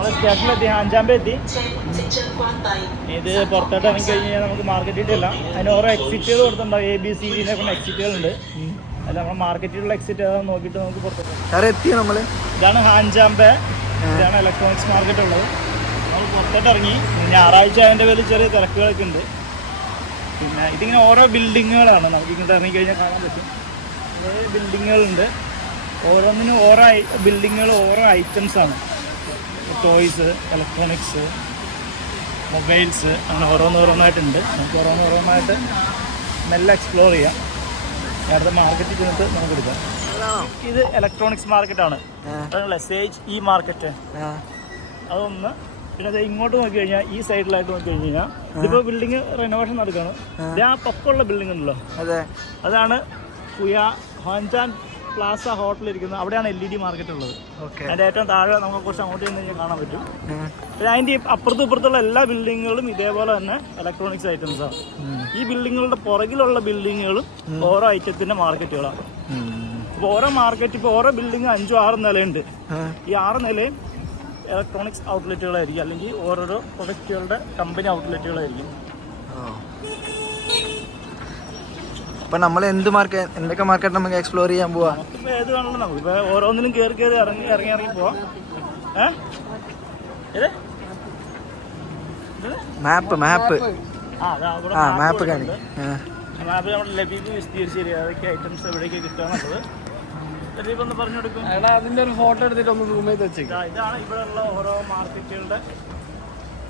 നമ്മൾ സ്റ്റേഷനിലെത്തി അഞ്ചാമ്പെത്തി ഇത് പുറത്തോട്ട് ഇറങ്ങി കഴിഞ്ഞാൽ നമുക്ക് മാർക്കറ്റിട്ടില്ല അതിന് ഓരോ എക്സിറ്റുകൾ കൊടുത്തിട്ടുണ്ടാവും എ ബി സി ഡിനെ കൊണ്ട് എക്സിറ്റുകളുണ്ട് അല്ല നമ്മൾ മാർക്കറ്റിലുള്ള എക്സിറ്റ് ഏതാ നോക്കിയിട്ട് നമുക്ക് പുറത്തോട്ട് നമ്മൾ ഇതാണ് ഹാൻജാമ്പ ഇതാണ് ഇലക്ട്രോണിക്സ് മാർക്കറ്റ് ഉള്ളത്. നമ്മൾ പുറത്തോട്ട് ഇറങ്ങി. ഞായറാഴ്ച അതിന്റെ പേരിൽ ചെറിയ തിരക്കുകളൊക്കെ ഉണ്ട്. പിന്നെ ഇതിങ്ങനെ ഓരോ ബിൽഡിങ്ങുകളാണ് നമുക്ക് ഇങ്ങോട്ട് ഇറങ്ങി കഴിഞ്ഞാൽ കാണാൻ പറ്റും. കുറേ ബിൽഡിങ്ങുകളുണ്ട് ഓരോന്നിനും ഓരോ ബിൽഡിങ്ങുകൾ ഓരോ ആണ്. ടോയ്സ് ഇലക്ട്രോണിക്സ് മൊബൈൽസ് അങ്ങനെ ഓരോന്നോരോന്നായിട്ടുണ്ട്. നമുക്ക് ഓരോന്നോരോന്നായിട്ട് മെല്ലെ എക്സ്പ്ലോർ ചെയ്യാം. നേരത്തെ മാർക്കറ്റിൽ ചെന്നിട്ട് നമുക്ക് എടുക്കാം. ഇത് ഇലക്ട്രോണിക്സ് മാർക്കറ്റാണ് ആണ്. സേജ് ഈ മാർക്കറ്റ് അതൊന്ന് പിന്നെ അത് ഇങ്ങോട്ട് നോക്കി കഴിഞ്ഞാൽ ഈ സൈഡിലായിട്ട് നോക്കി കഴിഞ്ഞാൽ ഇതിപ്പോ ബിൽഡിംഗ് റിനോവേഷൻ നടക്കുകയാണ് ആ. പൊക്കമുള്ള ബിൽഡിംഗ് ഉണ്ടല്ലോ. അതെ. അതാണ് കുയ ഹോൻചാൻ പ്ലാസ ഹോട്ടൽ ഇരിക്കുന്നത് അവിടെയാണ് എൽ ഇ ഡി മാർക്കറ്റ് ഉള്ളത് അതിന്റെ ഏറ്റവും താഴെ നമുക്ക് കുറച്ച് അങ്ങോട്ട് ചെന്ന് കഴിഞ്ഞാൽ കാണാൻ പറ്റും. പിന്നെ അതിന്റെ അപ്പുറത്തും ഇപ്പുറത്തുള്ള എല്ലാ ബിൽഡിങ്ങുകളും ഇതേപോലെ തന്നെ ഇലക്ട്രോണിക്സ് ഐറ്റംസ് ആണ്. ഈ ബിൽഡിങ്ങുകളുടെ പുറകിലുള്ള ബിൽഡിങ്ങുകളും ഓരോ ഐറ്റത്തിന്റെ മാർക്കറ്റുകളാണ്. അപ്പോൾ ഓരോ മാർക്കറ്റ് ഇപ്പൊ ഓരോ ബിൽഡിംഗ് അഞ്ചും ആറും നിലയുണ്ട്. ഈ ആറ് നിലയും ഇലക്ട്രോണിക്സ് ഔട്ട്ലെറ്റുകളായിരിക്കും അല്ലെങ്കിൽ ഓരോരോ പ്രൊഡക്റ്റുകളുടെ കമ്പനി ഔട്ട്ലെറ്റുകളായിരിക്കും അപ്പൊ നമ്മൾ എന്ത് മാർക്കറ്റ് എന്തൊക്കെ മാർക്കറ്റ് നമുക്ക് എക്സ്പ്ലോർ ചെയ്യാൻ പോവാ? ഏത് വേണമല്ലോ നമുക്കിപ്പോൾ ഓരോന്നിലും കയറി കയറി ഇറങ്ങി ഇറങ്ങി ഇറങ്ങി പോവാം. മാപ്പ് മാപ്പ് ആ ആ മാപ്പ്. കാണി ആ. മാപ്പ് നമ്മുടെ ലബീബ് വിശദീകരിച്ച് തരിക ഐറ്റംസ് എവിടേക്ക് കിട്ടുകയെന്നുള്ളത് ലബീബ് ഒന്ന് പറഞ്ഞു കൊടുക്കും. അതിന്റെ ഒരു ഫോട്ടോ എടുത്തിട്ട് ഒന്ന് റൂമിൽ വെച്ചേക്കാം. ഇതാ, ഇതാണ് ഉള്ള ഓരോ മാർക്കറ്റുകളുടെ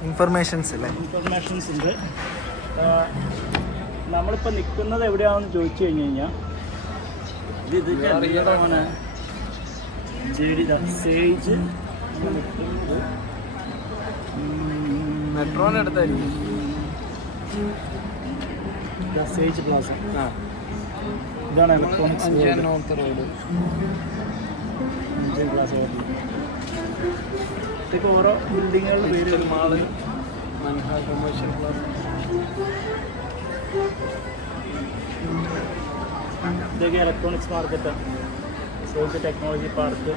ഇൻഫർമേഷൻസ് അല്ലേ? ഇൻഫർമേഷൻസ് ഉണ്ട്. നമ്മളിപ്പോൾ നിൽക്കുന്നത് എവിടെയാണെന്ന് ചോദിച്ചു കഴിഞ്ഞ് കഴിഞ്ഞാൽ ഇത് ഇതിന്റെ അറിയണമാണ് ജെഡിത സേജ്. അടുത്തായിരിക്കും. SEG plaza. ഇതാണ് ഇലക്ട്രോണിക്സ് പ്ലാസ ഇതൊക്കെ ഓരോ ബിൽഡിങ്ങുകളുടെ പേര് മാൾ മൻഹ കൊമേഴ്ഷ്യൽ പ്ലാസ് ഇതൊക്കെ electronics market social technology park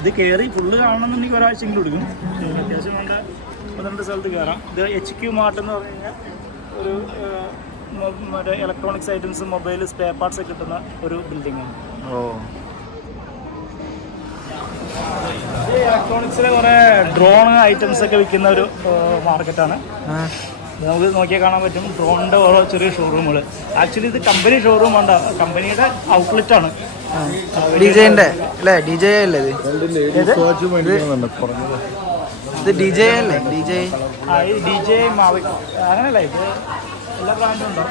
ഇത് കയറി ഫുള്ള് കാണണമെന്നുണ്ടെങ്കിൽ ഒരാഴ്ചയെങ്കിലും എടുക്കും. അത്യാവശ്യം വേണ്ട. പന്ത്രണ്ട് സ്ഥലത്ത് കയറാം ഇത് എച്ച് ക്യൂ മാർട്ട് എന്ന് പറഞ്ഞു കഴിഞ്ഞാൽ ഒരു മറ്റേ electronics items mobile spare parts ഒക്കെ കിട്ടുന്ന ഒരു ബിൽഡിംഗ് ആണ്. ഓ. ഇലക്ട്രോണിക്സിലെ കുറേ ഡ്രോൺ ഐറ്റംസ് ഒക്കെ വിൽക്കുന്ന ഒരു മാർക്കറ്റാണ്. നമുക്ക് നോക്കിയാൽ കാണാൻ പറ്റും. ഡ്രോണിന്റെ ഓരോ ചെറിയ ഷോറൂമുകൾ ആക്ച്വലി ഇത് കമ്പനി ഷോറൂം ഉണ്ട് കമ്പനിയുടെ ഔട്ട്ലെറ്റ് ആണ്. ഡിജെന്റെ അല്ലേ? ഡിജെ അല്ലേ ഇത്? ഇത് ഡിജെ അല്ലേ? ഡിജെ ഡിജെ മാവി അങ്ങനെയല്ല ഇത് എല്ലാ ബ്രാൻഡും ഉണ്ടോ?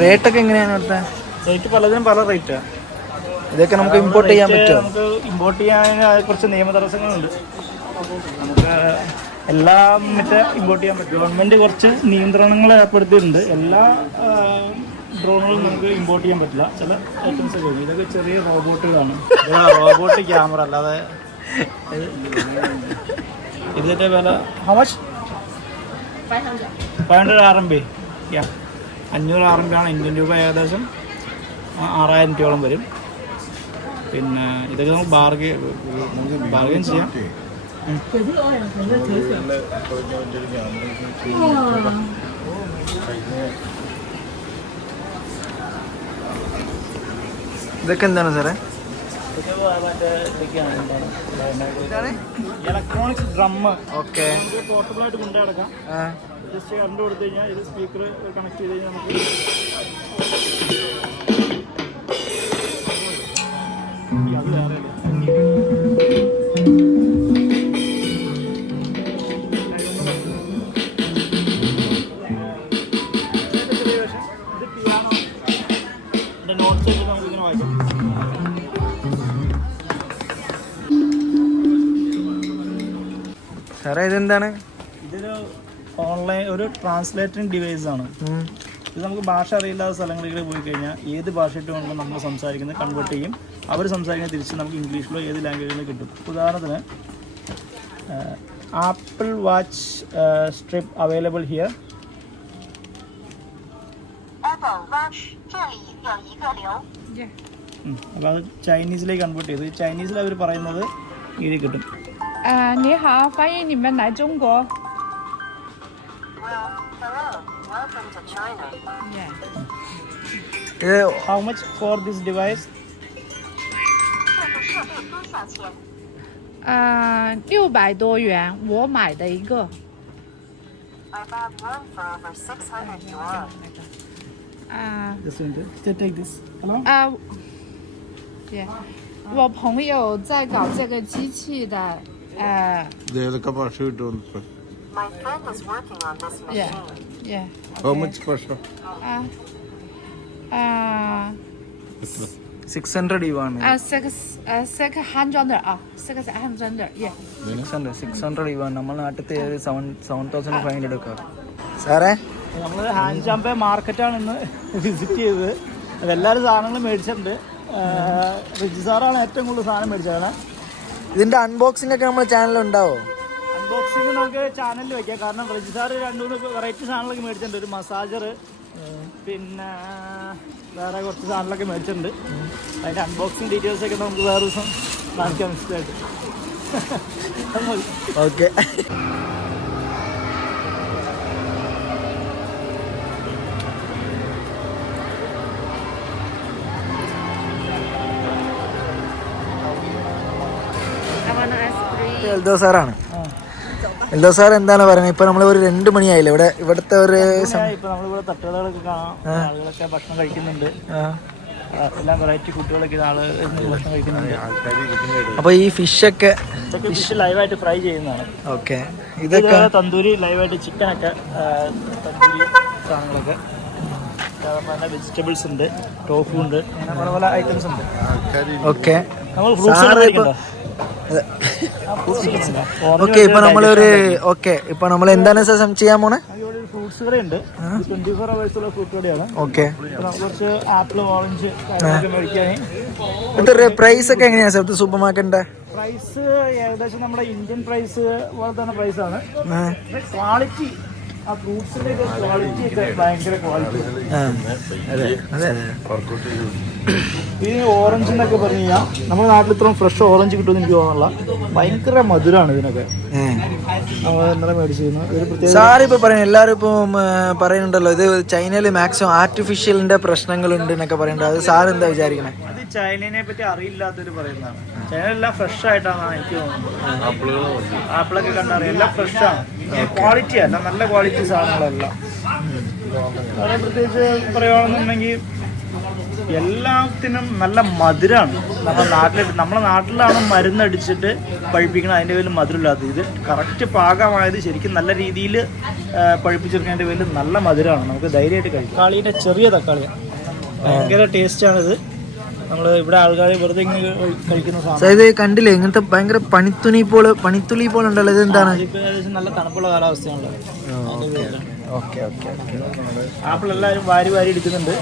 റേറ്റ് ഒക്കെ എങ്ങനെയാണ് ഇവിടുത്തെ റേറ്റ് പലതിനും പല റേറ്റാണ് ഇതൊക്കെ നമുക്ക് ഇമ്പോർട്ട് ചെയ്യാൻ പറ്റുമോ? നമുക്ക് ഇമ്പോർട്ട് ചെയ്യാൻ കുറച്ച് നിയമ തടസ്സങ്ങളുണ്ട്. നമുക്ക് എല്ലാം മറ്റേ ഇമ്പോർട്ട് ചെയ്യാൻ പറ്റും. ഗവൺമെന്റ് കുറച്ച് നിയന്ത്രണങ്ങൾ ഏർപ്പെടുത്തിയിട്ടുണ്ട്. എല്ലാ ഡ്രോണുകളും നമുക്ക് ഇമ്പോർട്ട് ചെയ്യാൻ പറ്റില്ല. ചില ഐറ്റംസ് ഒക്കെ ഉണ്ട്. ഇതൊക്കെ ചെറിയ റോബോട്ടുകളാണ് റോബോട്ട് ക്യാമറ അല്ലാതെ ഇത് ഇതിന്റെ വില how much five hundred R M B yeah അഞ്ഞൂറ് ആർ എം ബി ആണ്. ഇന്ത്യൻ രൂപ ഏകദേശം ആറായിരം രൂപയോളം വരും. പിന്നെ ഇതൊക്കെ നമുക്ക് ബാർഗെയിൻ ബാർഗെയിൻ ചെയ്യാം. ഇതൊക്കെ എന്താണ് സാറേ? Electronics drum okay. പോർട്ടബിൾ ആയിട്ട് കൊണ്ടു നടക്കാം. ജസ്റ്റ് കറണ്ട് കൊടുത്തു കഴിഞ്ഞാൽ ഇത് സ്പീക്കർ കണക്ട് ചെയ്ത് കഴിഞ്ഞാൽ നമുക്ക് എന്താണ്? ഇതൊരു ഓൺലൈൻ ഒരു ട്രാൻസ്ലേറ്റിംഗ് ഡിവൈസ് ആണ്. ഇത് നമുക്ക് ഭാഷ അറിയില്ലാത്ത സ്ഥലങ്ങളിലേക്ക് പോയി കഴിഞ്ഞാൽ ഏത് ഭാഷയിട്ട് വേണമെങ്കിലും നമ്മൾ സംസാരിക്കുന്നത് കൺവേർട്ട് ചെയ്യും. അവർ സംസാരിക്കുന്ന തിരിച്ച് നമുക്ക് ഇംഗ്ലീഷിലോ ഏത് ലാംഗ്വേജിലോ കിട്ടും. ഉദാഹരണത്തിന് Apple watch strip available here അപ്പോൾ അത് ചൈനീസിലേക്ക് കൺവേർട്ട് ചെയ്ത്. ചൈനീസിൽ അവർ പറയുന്നത് എഴുതി കിട്ടും. 啊你好欢迎你们来中国 hello welcome to china yeah how much for this device 这个设备多少钱啊六百多元我买的一个 i bought one from six hundred yuan 啊 this one, take this hello 啊姐我朋友在搞这个机器的 ഏതൊക്കെ ഭാഷ കിട്ടും My friend is working on this machine. Yeah. yeah. Okay. How much pressure? Uh, uh, six hundred yuan ആണ് six hundred U ആണ് നമ്മളെ നാട്ടിലത്തെ seven seven thousand five hundred ഒക്കെ. സാറേ? നമ്മൾ ഹാൻഡ് ചാമ്പേ മാർക്കറ്റാണ് ഇന്ന് വിസിറ്റ് ചെയ്തത്. അതെല്ലാവരും സാധനങ്ങളും മേടിച്ചിട്ടുണ്ട്. റിജി സാറാണ് ഏറ്റവും കൂടുതൽ സാധനം മേടിച്ചത് കാരണം ഇതിന്റെ അൺബോക്സിംഗ് ഒക്കെ നമ്മുടെ ചാനലിൽ ഉണ്ടാവോ? അൺബോക്സിംഗ് നമുക്ക് ചാനലിൽ വെക്കാം. കാരണം റജി സാർ രണ്ട് മൂന്ന് വെറൈറ്റി സാധനങ്ങളൊക്കെ മേടിച്ചിട്ടുണ്ട്. ഒരു മസാജർ പിന്നെ വേറെ കുറച്ച് സാധനങ്ങളൊക്കെ മേടിച്ചിട്ടുണ്ട്. അതിന്റെ അൺബോക്സിംഗ് ഡീറ്റെയിൽസ് ഒക്കെ നമുക്ക് വേറെ ദിവസം കാണിക്കാൻ മതി. ഓക്കെ എൽദോ സാറാണ് എൽദോ സാർ എന്താണ് പറയുന്നത്? ഇപ്പൊ നമ്മൾ ഒരു രണ്ട് മണിയായില്ലേ? ഇവിടെ ഇവിടുത്തെ ഒരു ഭക്ഷണം കഴിക്കുന്നുണ്ട്. എല്ലാം വെറൈറ്റി ആൾ ഭക്ഷണം കഴിക്കുന്നുണ്ട്. അപ്പൊ ഈ ഫിഷ് ഒക്കെ ഫിഷ് ലൈവായിട്ട് ഫ്രൈ ചെയ്യുന്നതാണ്. ഓക്കെ. ഇതൊക്കെ തന്തൂരി ലൈവായിട്ട് ചിക്കൻ ഒക്കെ തന്തൂരി സാധനങ്ങളൊക്കെ. വെജിറ്റബിൾസ് ഉണ്ട് ടോഫു ഉണ്ട് അങ്ങനെ പല പല ഐറ്റംസ് ഉണ്ട്. ഓക്കെ. നമ്മൾ ഫ്രൂട്ട്സ് ഓക്കെ ഇപ്പൊ നമ്മളൊരു ഓക്കെ ഇപ്പൊ നമ്മൾ എന്താണ് ശേഷം ചെയ്യാൻ പോണേ? ഫ്രൂട്ട്സ് കടയുണ്ട് ട്വന്റി ഫോർ അവേഴ്സുള്ള ഫ്രൂട്ട് കടയാണ് ഓക്കെ. കുറച്ച് ആപ്പിൾ ഓറഞ്ച് പ്രൈസ് ഒക്കെ എങ്ങനെയാ സാർ? സൂപ്പർ മാർക്കറ്റിന്റെ പ്രൈസ് ഏകദേശം നമ്മുടെ ഇന്ത്യൻ പ്രൈസ് പോലെ തന്നെ പ്രൈസാണ് ക്വാളിറ്റി ആ. ഫ്രൂട്ട്സിന്റെ ക്വാളിറ്റി ഭയങ്കര ക്വാളിറ്റി അതെ. അതെ. ഈ ഓറഞ്ച് എന്നൊക്കെ പറഞ്ഞു കഴിഞ്ഞാൽ നമ്മുടെ നാട്ടിൽ ഇത്രയും ഫ്രഷ് ഓറഞ്ച് കിട്ടുമെന്ന് എനിക്ക് തോന്നുന്നില്ല. ഭയങ്കര മധുരമാണ് ഇതിനൊക്കെ. നമ്മൾ ഇന്നലെ മേടിച്ചിരുന്നു. ഒരു പ്രത്യേക സാർ ഇപ്പൊ പറയുന്നത് എല്ലാരും ഇപ്പൊ പറയുന്നുണ്ടല്ലോ ഇത് ചൈനയിൽ മാക്സിമം ആർട്ടിഫിഷ്യലിന്റെ പ്രശ്നങ്ങളുണ്ട് എന്നൊക്കെ പറയുന്നുണ്ട്. അത് സാർ എന്താ വിചാരിക്കണേ? അത് ചൈനയെ പറ്റി അറിയില്ലാത്തവർ പറയുന്നതാണ്. ചൈന എല്ലാം ഫ്രഷ് ആയിട്ടാണ് എനിക്ക് തോന്നുന്നത്. ആപ്പിളൊക്കെ കണ്ടറിയാം. എല്ലാം ഫ്രഷ് ആണ്. ക്വാളിറ്റി അല്ല നല്ല ക്വാളിറ്റി സാധനങ്ങളെല്ലാം. പ്രത്യേകിച്ച് പറയുകയാണെന്നുണ്ടെങ്കിൽ എല്ലാത്തിനും നല്ല മധുരമാണ് നമ്മുടെ നാട്ടിലിട്ട് നമ്മുടെ നാട്ടിലാണ് മരുന്നടിച്ചിട്ട് പഴിപ്പിക്കുന്നത് അതിന്റെ പേരിൽ മധുരമില്ലാത്ത ഇത് കറക്റ്റ് പാകമായത് ശരിക്കും നല്ല രീതിയിൽ പഴിപ്പിച്ചെടുക്കുന്നതിന്റെ പേരിൽ നല്ല മധുരമാണ്. നമുക്ക് ധൈര്യമായിട്ട് കഴിക്കാം. തക്കാളിയുടെ ചെറിയ തക്കാളിയാണ് ഭയങ്കര ടേസ്റ്റാണിത് നമ്മൾ ഇവിടെ ആൾക്കാർ വെറുതെ ഇങ്ങനെ കഴിക്കുന്ന സാധനം. ഇത് കണ്ടില്ലേ ഇങ്ങനത്തെ ഭയങ്കര പണിത്തുണി പോലെ പണിത്തുളി പോലെ ഉണ്ടല്ലോ. ഇത് എന്താണ് നല്ല തണുപ്പുള്ള കാലാവസ്ഥയാണല്ലോ. ഓക്കെ ഓക്കെ ആപ്പിൾ എല്ലാവരും വാരി വാരി എടുക്കുന്നുണ്ട്.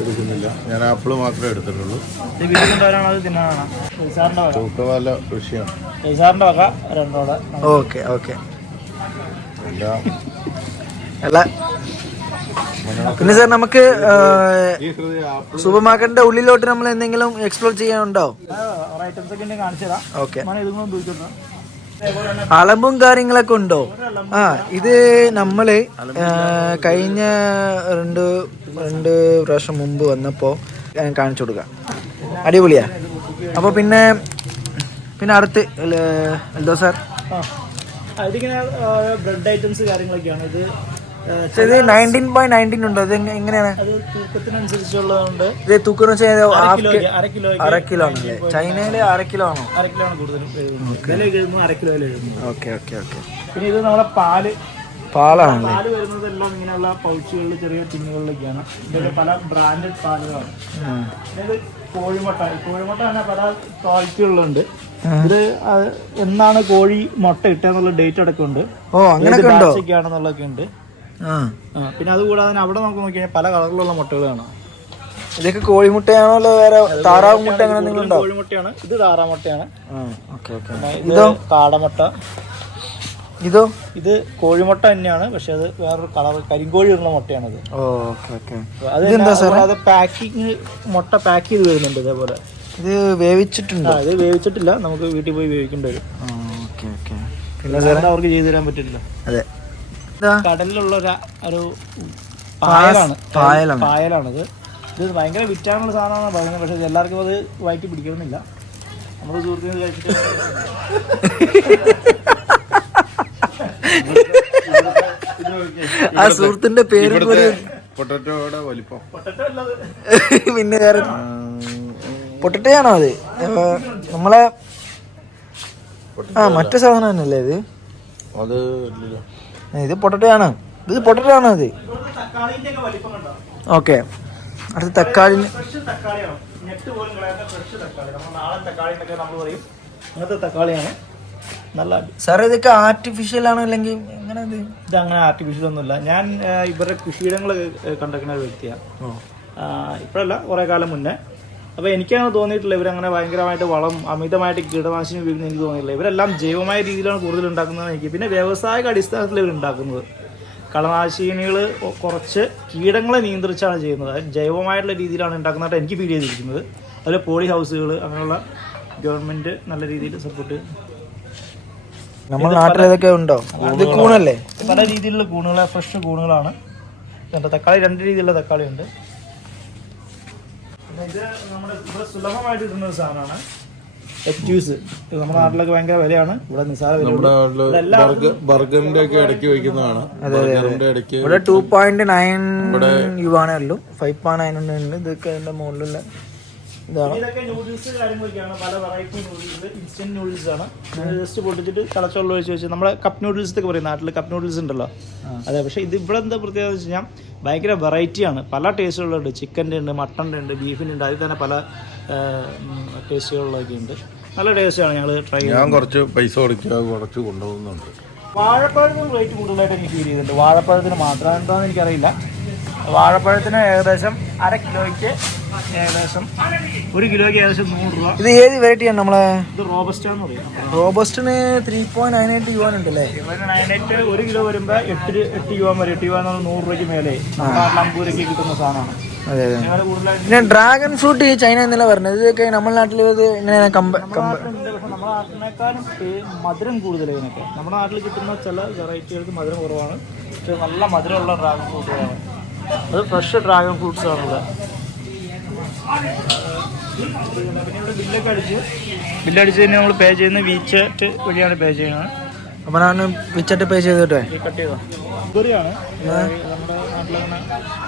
എടുക്കുന്നില്ല. ഞാൻ ആപ്പിൾ മാത്രമേ എടുത്തിട്ടുള്ളൂ. ഇത് വീട്ടിൽ അത് തിന്നാനാണ്? പൈസാറിന്റെ വക. തൂക്കമല്ല കൃഷിയാണ് പൈസാറിന്റെ വക രണ്ടോടെ. Okay okay. എല്ലാം അല്ല. പിന്നെ സാർ നമുക്ക് സൂപ്പർ മാർക്കറ്റിന്റെ ഉള്ളിലോട്ട് നമ്മൾ എന്തെങ്കിലും എക്സ്പ്ലോർ ചെയ്യാനുണ്ടോ ഐറ്റംസ് ഒക്കെ കാണിച്ചു തരാം ഓക്കെ. ഇതും അളമ്പും കാര്യങ്ങളൊക്കെ ഉണ്ടോ? ആ ഇത് നമ്മൾ കഴിഞ്ഞ രണ്ട് രണ്ട് പ്രാവശ്യം മുമ്പ് വന്നപ്പോ കാണിച്ചു കൊടുക്കാം. അടിപൊളിയാ. അപ്പൊ പിന്നെ പിന്നെ അടുത്ത് എന്തോ സാർ? ബ്രെഡ് ഐറ്റംസ് കാര്യങ്ങളൊക്കെയാണ്. ഇത് ഇത് നയന്റീൻ പോയിന്റ് നയന്റീൻ ഉണ്ടോ? ഇത് എങ്ങ- എങ്ങനെയാണ്? അത് തൂക്കത്തിനനുസരിച്ചുള്ളതുകൊണ്ട് ഇത് തൂക്കം അര കിലോ ആണല്ലേ ചൈനയിൽ അര കിലോ ആണോ? അര കിലോ ആണ് കൂടുതലും അര കിലോയിൽ എഴുതുന്നു ഓക്കെ ഓക്കെ ഓക്കെ. പിന്നെ ഇത് നമ്മുടെ പാൽ. പാലാണ് പാൽ വരുന്നതെല്ലാം ഇങ്ങനെയുള്ള പൗച്ചുകളിൽ ചെറിയ ടിന്നുകളിലൊക്കെയാണ് ഇതിൽ പല ബ്രാൻഡഡ് പാലുകളാണ്. ഇത് കോഴിമുട്ട. കോഴിമുട്ട തന്നെ പല ക്വാളിറ്റികളുണ്ട് ഇത് എന്നാണ് കോഴി മുട്ട ഇട്ടെന്നുള്ള ഡേറ്റ് അടക്കമുണ്ട് ഓ അങ്ങനെ ഉണ്ടോ? ആണെന്നുള്ളതൊക്കെ പിന്നെ അതുകൂടാതെ തന്നെ അവിടെ നമുക്ക് നോക്കിയാൽ പല കളറിലുള്ള മുട്ടകൾ കാണാം ഇതൊക്കെ കോഴിമുട്ടയാണോ അല്ല വേറെ താറാവ് മുട്ട അങ്ങനെ എന്തെങ്കിലും ഉണ്ടോ? കോഴിമുട്ടയാണ്. ഇത് താറാവ് മുട്ടയാണ്. Okay okay. ഇത് കാടമുട്ട. ഇതോ? ഇത് കോഴിമുട്ട തന്നെയാണ് പക്ഷെ അത് വേറൊരു കളർ കരിങ്കോഴി ഇടുന്ന മുട്ടയാണത് അത് പാക്കിങ് മുട്ട പാക്ക് ചെയ്ത് വരുന്നുണ്ട് ഇതേപോലെ. ഇത് വേവിച്ചിട്ടുണ്ട്? ഇത് വേവിച്ചിട്ടില്ല. നമുക്ക് വീട്ടിൽ പോയി വേവിക്കേണ്ടി വരും. Okay okay. പിന്നെ അവർക്ക് ചെയ്തു തരാൻ പറ്റില്ല അതെ. കടലിലുള്ള ഒരു പായലാണ്. പായലാണ്. പായലാണിത്. ഇത് ഭയങ്കര വിറ്റാനുള്ള സാധനമാണ് പറയുന്നത്. പക്ഷെ എല്ലാവർക്കും അത് വയറ്റി പിടിക്കണമെന്നില്ല. നമ്മുടെ സുഹൃത്തുക്കൾ കഴിച്ചിട്ട് ആ സുഹൃത്തിന്റെ പേര് പൊട്ടറ്റോയുടെ വലിപ്പം. പിന്നെ വേറെ പൊട്ടറ്റയാണോ അത്? നമ്മളെ ആ മറ്റേ സാധനം തന്നെയല്ലേ ഇത്? അത് ഇത് പൊട്ടറ്റയാണ്. ഇത് പൊട്ടറ്റയാണ് ഇത്. ഓക്കെ. അടുത്ത തക്കാളി. തക്കാളിയാണ്. നല്ല സാർ ഇതൊക്കെ ആർട്ടിഫിഷ്യൽ ആണോ അല്ലെങ്കിൽ എങ്ങനെ ഇത്? ഇത് അങ്ങനെ ആർട്ടിഫിഷ്യൽ ഒന്നുമില്ല. ഞാൻ ഇവരുടെ കൃഷിയിടങ്ങൾ കണ്ടെക്കുന്ന ഒരു വ്യക്തിയാണ്. ഇപ്പോഴല്ല കുറേ കാലം മുന്നേ. അപ്പോൾ എനിക്കാണ് തോന്നിയിട്ടുള്ളത് ഇവരങ്ങനെ ഭയങ്കരമായിട്ട് വളം അമിതമായിട്ട് കീടനാശിനി ഉപയോഗിക്കുന്നത് എനിക്ക് തോന്നിയിട്ടില്ല. ഇവരെല്ലാം ജൈവമായ രീതിയിലാണ് കൂടുതൽ ഉണ്ടാക്കുന്നത് എനിക്ക് പിന്നെ വ്യവസായിക അടിസ്ഥാനത്തിൽ ഇവർ ഉണ്ടാക്കുന്നത്. കളനാശിനികൾ കുറച്ച് കീടങ്ങളെ നിയന്ത്രിച്ചാണ് ചെയ്യുന്നത്. ജൈവമായിട്ടുള്ള രീതിയിലാണ് ഉണ്ടാക്കുന്നതായിട്ട് എനിക്ക് ഫീൽ ചെയ്തിരിക്കുന്നത്. അതിൽ പോളി ഹൗസുകൾ അങ്ങനെയുള്ള ഗവൺമെന്റ് നല്ല രീതിയിൽ സപ്പോർട്ട് നമ്മുടെ നാട്ടിൽ ഇതൊക്കെ ഉണ്ടോ? ഇത് കൂണല്ലേ? പല രീതിയിലുള്ള കൂണുകൾ ഫ്രഷ് കൂണുകളാണ്. തക്കാളി രണ്ട് രീതിയിലുള്ള തക്കാളി ഉണ്ട് ഇത് നമ്മുടെ ഇവിടെ സുലഭമായിട്ട് കിട്ടുന്ന ഒരു സാധനമാണ്. നമ്മുടെ നാട്ടിലൊക്കെ ഭയങ്കര വിലയാണ്. ഇവിടെ ബർഗറിന്റെ ഒക്കെ ഇടയ്ക്ക് വെക്കുന്നതാണ്. ഇവിടെ ടു പോയിന്റ് നയൻ യു ആണേ ഉള്ളൂ. ഫൈവ് പോയിന്റ് നയൻ ഉണ്ട്. ഇതൊക്കെ അതിന്റെ മുകളിലുള്ള ഇതൊക്കെ നൂഡിൽസ് കാര്യങ്ങളൊക്കെയാണ് പല വെറൈറ്റി നൂഡിൽസ് ഇൻസ്റ്റന്റ് നൂഡിൽസ് ആണ്. ജസ്റ്റ് പൊട്ടിച്ചിട്ട് തിളച്ചുള്ള ഒഴിച്ച് വെച്ച് നമ്മുടെ കപ്പ് നൂഡിൽസ് ഒക്കെ പറയും നാട്ടിൽ കപ്പ് നൂഡിൽസ് ഉണ്ടല്ലോ. അതെ പക്ഷേ ഇത് ഇവിടെ എന്താ പ്രത്യേകത എന്ന് വെച്ച് കഴിഞ്ഞാൽ ഭയങ്കര വെറൈറ്റിയാണ് പല ടേസ്റ്റുകളുണ്ട് ചിക്കന്റെ ഉണ്ട് മട്ടന്റെ ഉണ്ട് ബീഫിന്റെ ഉണ്ട്. അതിൽ തന്നെ പല ടേസ്റ്റുകളിലൊക്കെ ഉണ്ട്. നല്ല ടേസ്റ്റാണ് ഞങ്ങൾ ട്രൈ ഞാൻ കുറച്ച് പൈസ കൊടുക്കുക കുറച്ച് കൊണ്ടുപോകുന്നുണ്ട്. വാഴപ്പഴത്തിന് റേറ്റ് കൂടുതലായിട്ട് എനിക്ക് ഫീൽ ചെയ്തിട്ടുണ്ട് വാഴപ്പഴത്തിന് മാത്രം എന്താണെന്ന് എനിക്കറിയില്ല. വാഴപ്പഴത്തിന് ഏകദേശം അര കിലോയ്ക്ക് ഏകദേശം ഒരു കിലോയ്ക്ക് ഏകദേശം നൂറ് രൂപ. ഇത് ഏത് വെറൈറ്റിയാണ് നമ്മളെ? ഇത് റോബസ്റ്റ എന്ന് പറയും. റോബസ്റ്റിന് three point nine eight yuan ഉണ്ടല്ലേ ഇവന് ഒരു കിലോ വരുമ്പോൾ എട്ട് എട്ട് യുവാൻ വരെ. എട്ട് യുവാൻ എന്ന് നൂറ് രൂപയ്ക്ക് മേലെ അമ്പൂരയ്ക്ക് കിട്ടുന്ന സാധനമാണ്. അതെ അതെ. പിന്നെ ഡ്രാഗൺ ഫ്രൂട്ട് ഈ ചൈന എന്നല്ല പറഞ്ഞത്. ഇതൊക്കെ നമ്മുടെ നാട്ടിൽ ഇത് ഇങ്ങനെ കമ്പ കമ്പ നമ്മുടെ നാട്ടിനേക്കാളും മധുരം കൂടുതൽ ഇതിനൊക്കെ. നമ്മുടെ നാട്ടിൽ കിട്ടുന്ന ചില വെറൈറ്റികൾക്ക് മധുരം കുറവാണ്. പക്ഷെ നല്ല മധുരമുള്ള ഡ്രാഗൺ ഫ്രൂട്ടുകളാണ് അത് ഫ്രഷ് ഡ്രാഗൺ ഫ്രൂട്ട്സ് ആണുള്ളത്. ബില്ലൊക്കെ അടിച്ച് ബില്ലടിച്ച് തന്നെ നമ്മൾ പേ ചെയ്യുന്ന വീച്ചാറ്റ് വഴിയാണ് പേ ചെയ്യുന്നത്. അപ്പൊ ഞാൻ വിച്ചിട്ട് പേ ചെയ്തോട്ടെ? ഈ കട്ട് ചെയ്തോ നമ്മുടെ നാട്ടിലങ്ങനെ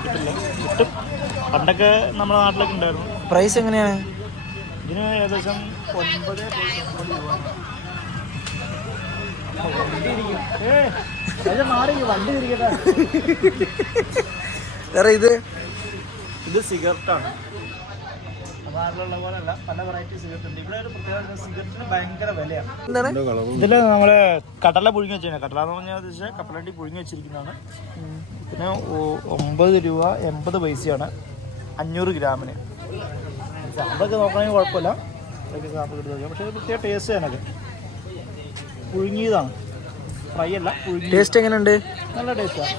കിട്ടില്ല. കിട്ടും. പണ്ടൊക്കെ നമ്മുടെ നാട്ടിലൊക്കെ ഉണ്ടായിരുന്നു. പ്രൈസ് എങ്ങനെയാണ്? ഇതിന് ഏകദേശം ഒൻപത് വണ്ടി ഇത്? ഇത് സിഗരറ്റാണ്. നാട്ടിലുള്ള പോലെയല്ല പല വെറൈറ്റി സിഗരറ്റ് ഉണ്ട്. ഇവിടെ ഒരു പ്രത്യേകത സിഗരറ്റിന് ഭയങ്കര വിലയാണ്. ഇതിൽ നമ്മൾ കടല പുഴുങ്ങി വെച്ചാണ് കടല എന്ന് പറഞ്ഞാൽ വെച്ചാൽ കപ്പലണ്ടി പുഴുങ്ങി വെച്ചിരിക്കുന്നതാണ്. പിന്നെ ഒമ്പത് രൂപ എൺപത് പൈസയാണ് അഞ്ഞൂറ് ഗ്രാമിന്. സാമ്പിളൊക്കെ നോക്കണമെങ്കിൽ കുഴപ്പമില്ല. പക്ഷേ പ്രത്യേക ടേസ്റ്റ് അതിനൊക്കെ പുഴുങ്ങിയതാണ്. ഫ്രൈ അല്ല പുഴുങ്ങി. ടേസ്റ്റ് എങ്ങനെയുണ്ട്? നല്ല ടേസ്റ്റാണ്